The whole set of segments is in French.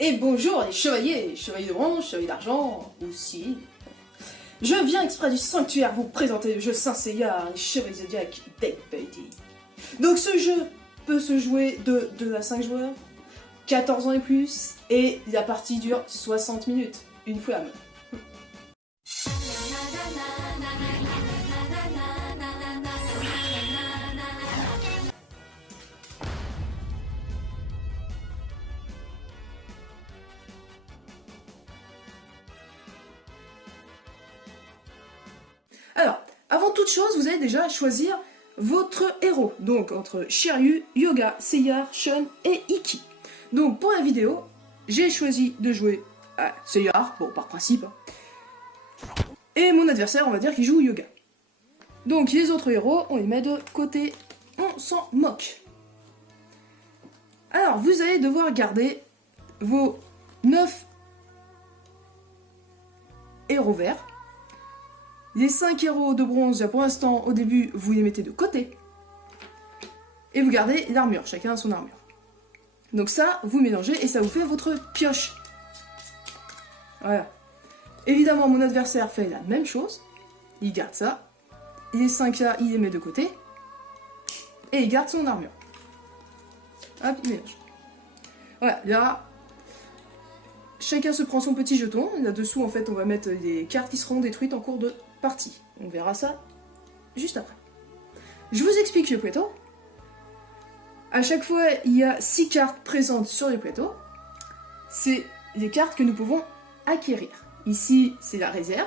Et bonjour les chevaliers de bronze, chevaliers d'argent, aussi. Je viens exprès du sanctuaire vous présenter le jeu Saint Seiya, les chevaliers zodiaques Deck Baby. Donc ce jeu peut se jouer de 2 à 5 joueurs, 14 ans et plus, et la partie dure 60 minutes, une flamme. Alors, avant toute chose, vous allez déjà choisir votre héros. Donc, entre Shiryu, Yoga, Seiya, Shun et Ikki. Donc, pour la vidéo, j'ai choisi de jouer à Seiya, bon, par principe. Et mon adversaire, on va dire qu'il joue Yoga. Donc, les autres héros, on les met de côté, on s'en moque. Alors, vous allez devoir garder vos 9 héros verts. Les 5 héros de bronze, pour l'instant, au début, vous les mettez de côté. Et vous gardez l'armure, chacun a son armure. Donc ça, vous mélangez et ça vous fait votre pioche. Voilà. Évidemment, mon adversaire fait la même chose. Il garde ça. Les 5 là, il les met de côté. Et il garde son armure. Hop, il mélange. Voilà, là, chacun se prend son petit jeton. Là-dessous, en fait, on va mettre les cartes qui seront détruites en cours de partie. On verra ça juste après. Je vous explique le plateau. À chaque fois, il y a 6 cartes présentes sur le plateau. C'est les cartes que nous pouvons acquérir. Ici, c'est la réserve.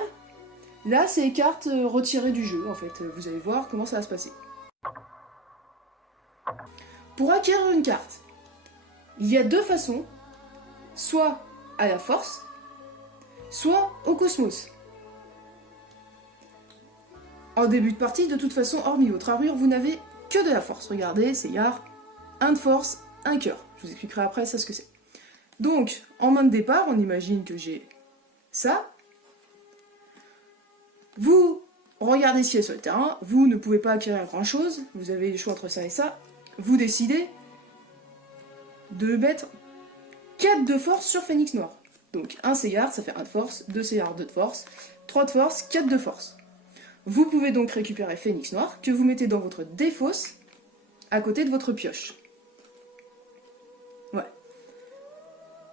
Là, c'est les cartes retirées du jeu, en fait. Vous allez voir comment ça va se passer. Pour acquérir une carte, il y a 2 façons. Soit à la force, soit au cosmos. En début de partie, de toute façon, hormis votre armure, vous n'avez que de la force. Regardez, c'est Yar, 1 de force, 1 cœur. Je vous expliquerai après ça ce que c'est. Donc, en main de départ, on imagine que j'ai ça. Vous regardez ce qu'il y a sur le terrain, vous ne pouvez pas acquérir grand chose, vous avez le choix entre ça et ça. Vous décidez de mettre 4 de force sur Phénix Noir. Donc 1 Seyard, ça fait 1 de force, 2 Seyard, 2 de force, 3 de force, 4 de force. Vous pouvez donc récupérer Phénix Noir, que vous mettez dans votre défausse, à côté de votre pioche. Ouais.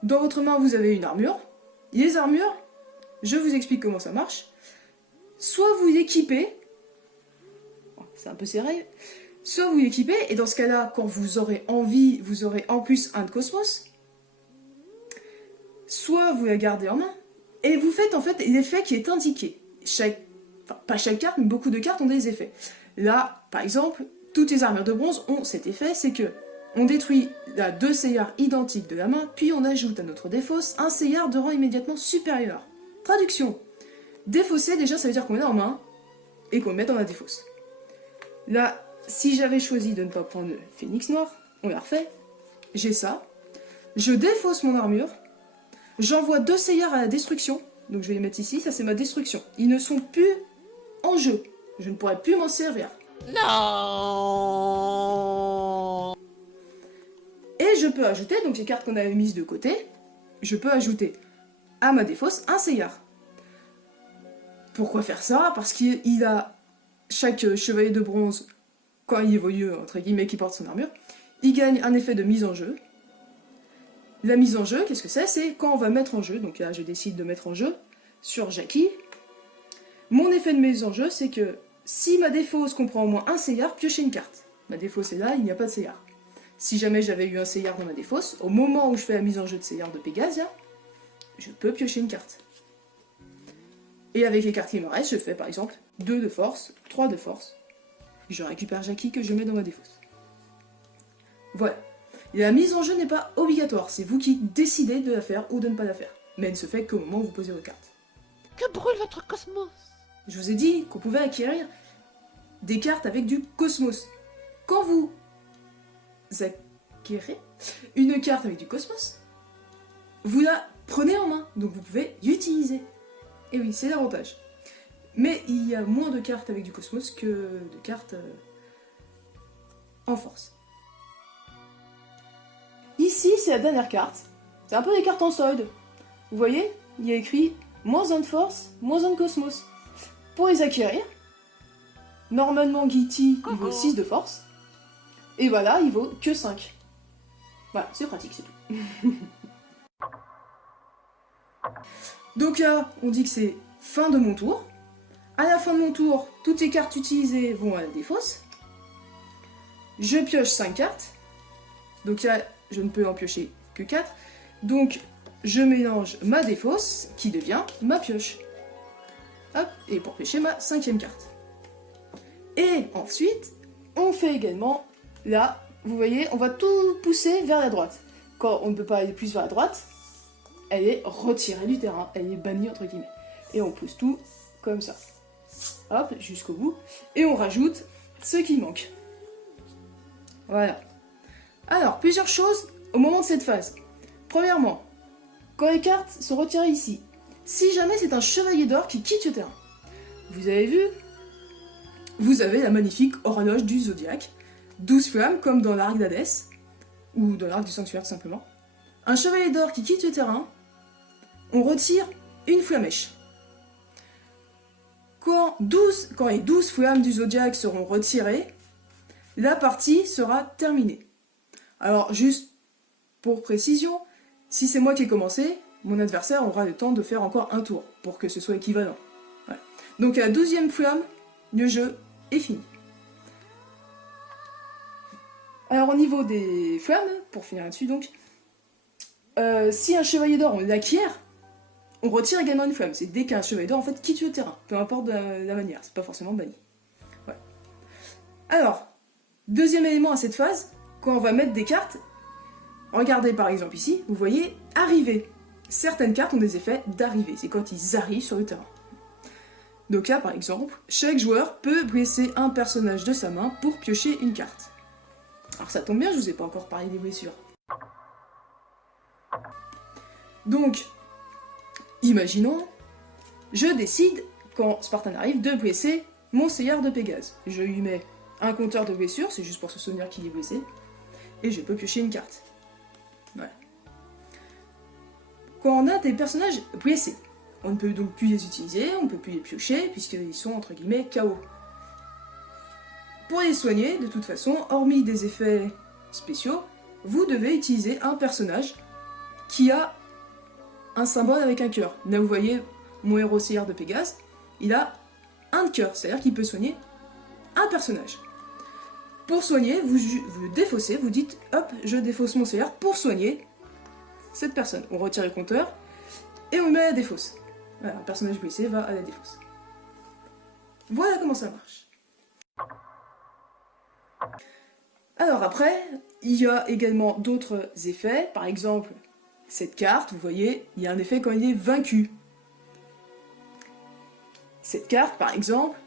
Dans votre main, vous avez une armure. Les armures, je vous explique comment ça marche. Soit vous l'équipez, c'est un peu serré, soit vous l'équipez, et dans ce cas-là, quand vous aurez envie, vous aurez en plus 1 de cosmos. Soit vous la gardez en main, et vous faites en fait l'effet qui est indiqué. Enfin, pas chaque carte, mais beaucoup de cartes ont des effets. Là, par exemple, toutes les armures de bronze ont cet effet, c'est que on détruit la 2 Seyard identiques de la main, puis on ajoute à notre défausse un Seyard de rang immédiatement supérieur. Traduction. Défausser, déjà, ça veut dire qu'on est en main, et qu'on le met dans la défausse. Là, si j'avais choisi de ne pas prendre le Phénix Noir, on la refait, j'ai ça, je défausse mon armure, j'envoie 2 Seyards à la destruction, donc je vais les mettre ici, ça c'est ma destruction. Ils ne sont plus en jeu, je ne pourrai plus m'en servir. Non. Et je peux ajouter, donc les cartes qu'on avait mises de côté, je peux ajouter à ma défausse un Seyard. Pourquoi faire ça? Parce qu'il a, chaque chevalier de bronze, quand il évolue, entre guillemets, qui porte son armure, il gagne un effet de mise en jeu. La mise en jeu, qu'est-ce que c'est? C'est quand on va mettre en jeu, donc là je décide de mettre en jeu, sur Jackie. Mon effet de mise en jeu, c'est que si ma défausse comprend au moins un Seyard, piochez une carte. Ma défausse est là, il n'y a pas de Seyard. Si jamais j'avais eu un Seyard dans ma défausse, au moment où je fais la mise en jeu de Seyard de Pégasia, je peux piocher une carte. Et avec les cartes qui me restent, je fais par exemple 2 de force, 3 de force. Je récupère Jackie que je mets dans ma défausse. Voilà. Et la mise en jeu n'est pas obligatoire, c'est vous qui décidez de la faire ou de ne pas la faire. Mais elle ne se fait qu'au moment où vous posez vos cartes. Que brûle votre cosmos? Je vous ai dit qu'on pouvait acquérir des cartes avec du cosmos. Quand vous acquérez une carte avec du cosmos, vous la prenez en main, donc vous pouvez l'utiliser. Et oui, c'est l'avantage. Mais il y a moins de cartes avec du cosmos que de cartes en force. Ici, c'est la dernière carte. C'est un peu des cartes en solde. Vous voyez, il y a écrit moins 1 de force, moins 1 de cosmos. Pour les acquérir, normalement Guity, il vaut 6 de force. Et voilà, il vaut que 5. Voilà, c'est pratique, c'est tout. Donc là, on dit que c'est fin de mon tour. À la fin de mon tour, toutes les cartes utilisées vont à la défausse. Je pioche 5 cartes. Donc là, je ne peux en piocher que 4. Donc, je mélange ma défausse, qui devient ma pioche. Hop, et pour piocher ma 5e carte. Et ensuite, on fait également, là, vous voyez, on va tout pousser vers la droite. Quand on ne peut pas aller plus vers la droite, elle est retirée du terrain, elle est bannie entre guillemets. Et on pousse tout comme ça. Hop, jusqu'au bout. Et on rajoute ce qui manque. Voilà. Alors, plusieurs choses au moment de cette phase. Premièrement, quand les cartes sont retirées ici, si jamais c'est un chevalier d'or qui quitte le terrain, vous avez vu, vous avez la magnifique horloge du zodiaque, 12 flammes comme dans l'arc d'Hadès, ou dans l'arc du sanctuaire tout simplement. Un chevalier d'or qui quitte le terrain, on retire une flamèche. Quand les 12 flammes du zodiaque seront retirées, la partie sera terminée. Alors, juste pour précision, si c'est moi qui ai commencé, mon adversaire aura le temps de faire encore un tour, pour que ce soit équivalent. Voilà. Donc à la 12e flamme, le jeu est fini. Alors au niveau des flammes, pour finir là-dessus donc, si un chevalier d'or on l'acquiert, on retire également une flamme. C'est dès qu'un chevalier d'or en fait quitte le terrain, peu importe la manière, c'est pas forcément banni. Voilà. Alors, deuxième élément à cette phase, quand on va mettre des cartes, regardez par exemple ici, vous voyez arriver. Certaines cartes ont des effets d'arrivée, c'est quand ils arrivent sur le terrain. Donc là par exemple, chaque joueur peut blesser un personnage de sa main pour piocher une carte. Alors ça tombe bien, je vous ai pas encore parlé des blessures. Donc, imaginons, je décide, quand Spartan arrive, de blesser mon Seigneur de Pégase. Je lui mets un compteur de blessures, c'est juste pour se souvenir qu'il est blessé, et je peux piocher une carte. Voilà. Quand on a des personnages blessés, on ne peut donc plus les utiliser, on ne peut plus les piocher, puisqu'ils sont entre guillemets KO. Pour les soigner, de toute façon, hormis des effets spéciaux, vous devez utiliser un personnage qui a un symbole avec un cœur. Là vous voyez mon héros Seigneur de Pégase, il a un cœur, c'est-à-dire qu'il peut soigner un personnage. Pour soigner, vous le défaussez, vous dites hop, je défausse mon Seigneur pour soigner cette personne. On retire le compteur et on le met à la défausse. Voilà, un personnage blessé va à la défausse. Voilà comment ça marche. Alors après, il y a également d'autres effets. Par exemple, cette carte, vous voyez, il y a un effet quand il est vaincu. Cette carte, par exemple,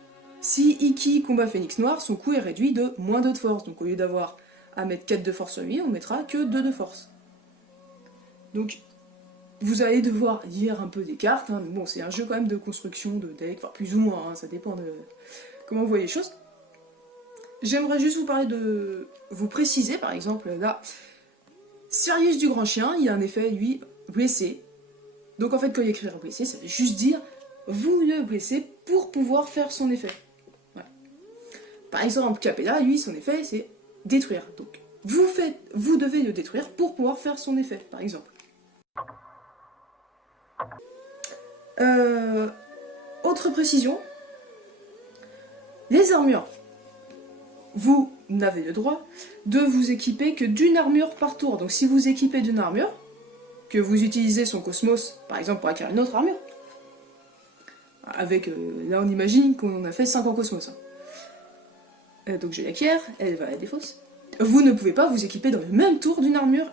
si Iki combat Phénix Noir, son coup est réduit de moins 2 de force. Donc au lieu d'avoir à mettre 4 de force sur lui, on mettra que 2 de force. Donc, vous allez devoir lire un peu des cartes, hein. Bon, c'est un jeu quand même de construction de deck, enfin plus ou moins, hein, ça dépend de comment vous voyez les choses. J'aimerais juste vous préciser, par exemple, là, Sirius du Grand Chien, il y a un effet, lui, blessé. Donc en fait, quand il y a écrit blessé, ça veut juste dire, vous le blessez pour pouvoir faire son effet. Voilà. Par exemple, Capella, lui, son effet, c'est détruire. Donc, vous devez le détruire pour pouvoir faire son effet, par exemple. Autre précision, les armures. Vous n'avez le droit de vous équiper que d'une armure par tour. Donc si vous équipez d'une armure, que vous utilisez son cosmos, par exemple, pour acquérir une autre armure, avec, là on imagine qu'on a fait 5 en cosmos. Hein. Donc je l'acquiers, elle va à la défausse. Vous ne pouvez pas vous équiper dans le même tour d'une armure.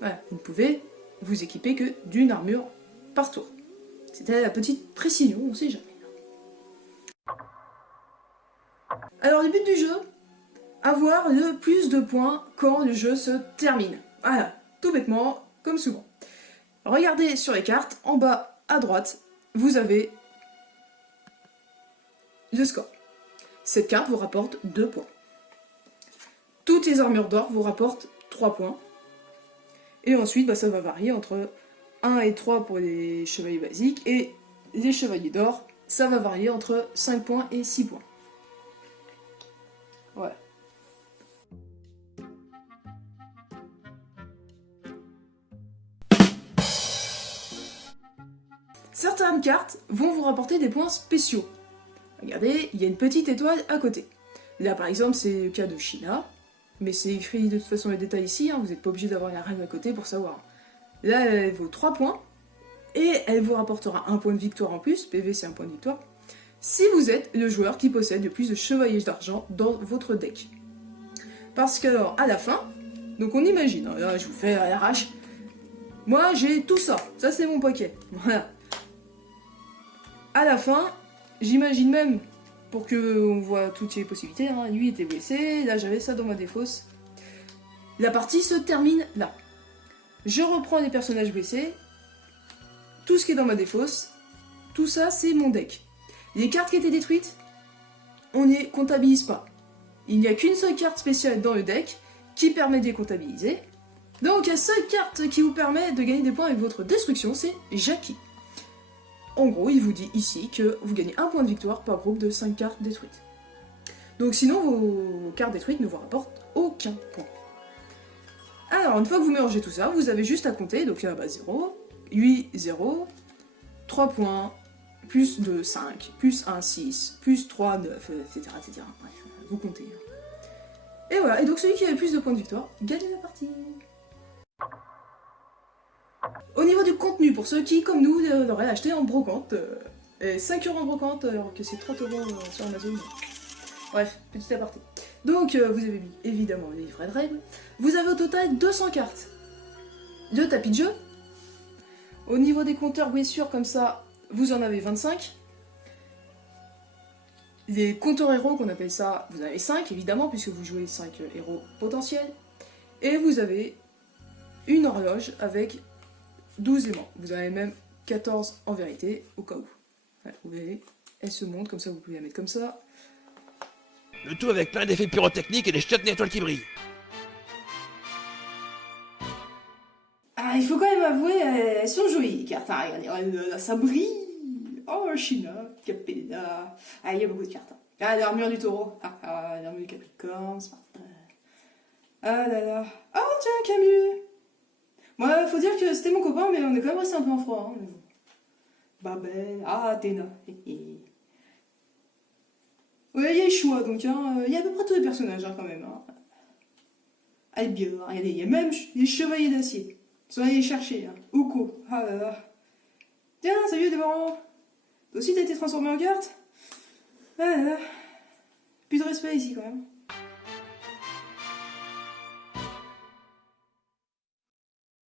Voilà, vous ne pouvez vous équiper que d'une armure par tour. C'était la petite précision, on sait jamais. Alors le but du jeu, avoir le plus de points quand le jeu se termine. Voilà, tout bêtement, comme souvent. Regardez sur les cartes, en bas à droite, vous avez le score. Cette carte vous rapporte 2 points. Toutes les armures d'or vous rapportent 3 points. Et ensuite, ça va varier entre 1 et 3 pour les chevaliers basiques, et les chevaliers d'or, ça va varier entre 5 points et 6 points. Ouais. Certaines cartes vont vous rapporter des points spéciaux. Regardez, il y a une petite étoile à côté. Là, par exemple, c'est le cas de Sheila, mais c'est écrit de toute façon les détails ici, hein, vous n'êtes pas obligé d'avoir la règle à côté pour savoir. Là, elle vaut 3 points, et elle vous rapportera un point de victoire en plus, PV c'est un point de victoire, si vous êtes le joueur qui possède le plus de chevaliers d'argent dans votre deck. Parce que, alors, à la fin, donc on imagine, hein, là je vous fais à l'arrache, moi j'ai tout ça, ça c'est mon paquet, voilà. À la fin, j'imagine même, pour qu'on voit toutes les possibilités, hein, lui était blessé, là j'avais ça dans ma défausse. La partie se termine là. Je reprends les personnages blessés, tout ce qui est dans ma défausse, tout ça c'est mon deck. Les cartes qui étaient détruites, on ne les comptabilise pas. Il n'y a qu'une seule carte spéciale dans le deck qui permet de les comptabiliser. Donc la seule carte qui vous permet de gagner des points avec votre destruction, c'est Jackie. En gros, il vous dit ici que vous gagnez un point de victoire par groupe de 5 cartes détruites. Donc sinon, vos cartes détruites ne vous rapportent aucun point. Alors, une fois que vous mélangez tout ça, vous avez juste à compter, donc là, 0, 8, 0, 3 points, plus 2, 5, plus 1, 6, plus 3, 9, etc. etc. Bref, vous comptez. Et voilà, et donc celui qui a le plus de points de victoire gagne la partie. Au niveau du contenu, pour ceux qui, comme nous, l'auraient acheté en brocante, 5 € en brocante, alors que c'est 30 € sur Amazon. Bref, petit aparté. Donc, vous avez mis évidemment les livrets de règles. Vous avez au total 200 cartes. De tapis de jeu. Au niveau des compteurs blessures, comme ça, vous en avez 25. Les compteurs héros, qu'on appelle ça, vous avez 5, évidemment, puisque vous jouez 5 héros potentiels. Et vous avez une horloge avec 12 aimants. Vous avez même 14 en vérité, au cas où. Voilà, vous voyez, elle se monte, comme ça vous pouvez la mettre comme ça. Le tout avec plein d'effets pyrotechniques et des chiottes d'étoiles qui brillent. Ah, il faut quand même avouer, elles sont jolies les cartes. Ah, regardez, là, ça brille. Oh, China, Capella. Ah, il y a beaucoup de cartes. Ah, l'armure du taureau. Ah, l'armure du capricorne, Sparta. Ah là là. Oh, tiens, Camus. Moi, faut dire que c'était mon copain, mais on est quand même resté un peu en froid. Hein, mais bon. Babel, Athéna. Ouais, il y a les choix, donc il y a à peu près tous les personnages hein, quand même. Hein. Albior, regardez, il y a même les chevaliers d'acier. Ils sont allés les chercher. Hein. Uko, ah là là. Tiens, salut Déborah. Toi aussi t'as été transformé en carte. Ah là là. Plus de respect ici quand même.